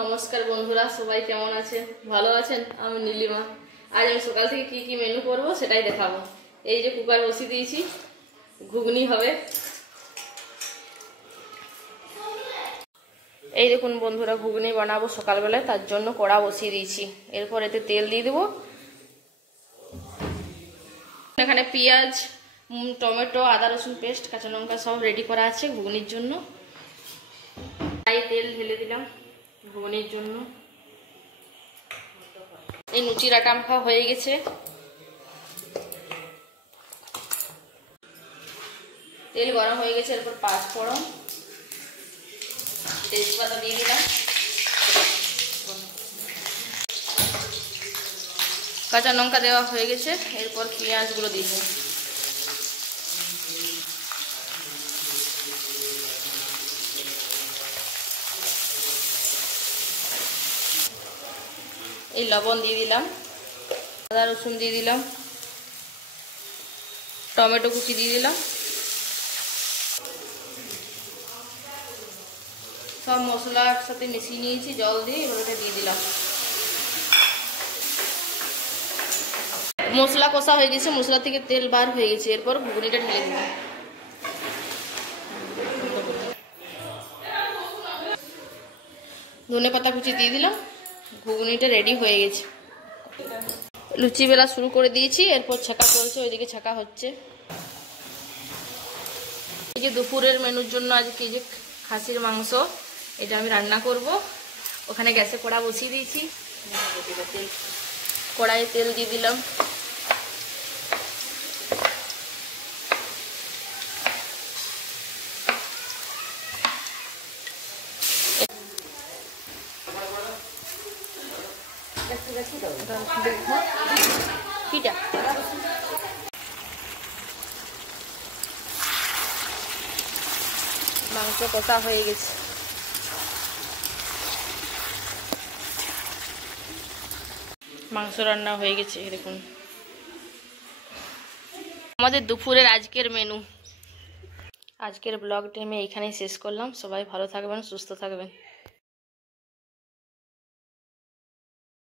নমস্কার বন্ধুরা, সবাই কেমন আছেন? ভালো আছেন? আমি নীলিমা। আজ আমি সকাল থেকে কি কি মেনু করব সেটাই দেখাবো। এই যে কুকার বসিয়ে দিয়েছি, ঘুগনি হবে। এই দেখুন বন্ধুরা, ঘুগনি বানাবো সকালবেলায়, তার জন্য কড়া বসিয়ে দিয়েছি। এরপর এতে তেল দিয়ে দেবো। এখানে পেঁয়াজ, টমেটো, আদা রসুন পেস্ট, কাঁচা লঙ্কা সব রেডি করা আছে ঘুগনির জন্য। তাই তেল ঢেলে দিলাম ঘুগনির জন্য। এই লুচির আটা মাখা হয়ে গেছে। তেল গরম হয়ে গেছে, এরপর পাঁচ ফোড়ন, তেজপাতা দিয়ে দিলাম। কাঁচা লঙ্কা দেওয়া হয়ে গেছে, এরপর পেঁয়াজগুলো দিয়ে দেবো। এই লবণ দিয়ে দিলাম, আদা রসুন দিয়ে দিলাম, টমেটো কুচি দিয়ে দিলাম। সব মশলা একসাথে মিশিয়ে নিয়েছি জল দিয়ে, এবার এটা দিয়ে দিলাম। মশলা কষা হয়ে গেছে, মশলা থেকে তেল বার হয়ে গেছে, এরপর ঘুগনিটা ঢেলে দিলাম। ধনে পাতা কুচি দিয়ে দিলাম। ঘুগনিটা রেডি হয়ে গেছে। লুচি বেলা শুরু করে দিয়েছি, এরপর ছাকা চলছে, ওইদিকে ছাকা হচ্ছে। এই যে দুপুরের মেনুর জন্য আজকে যে খাসির মাংস, এটা আমি রান্না করব। ওখানে গ্যাসে কড়া বসিয়ে দিয়েছি, কড়াইয়ে তেল দিয়ে দিলাম। মাংস কষা হয়ে গেছে। মাংস রান্না হয়ে গেছে, দেখুন আমাদের দুপুরের আজকের মেনু। আজকের ব্লগটা আমি এখানেই শেষ করলাম। সবাই ভালো থাকবেন, সুস্থ থাকবেন।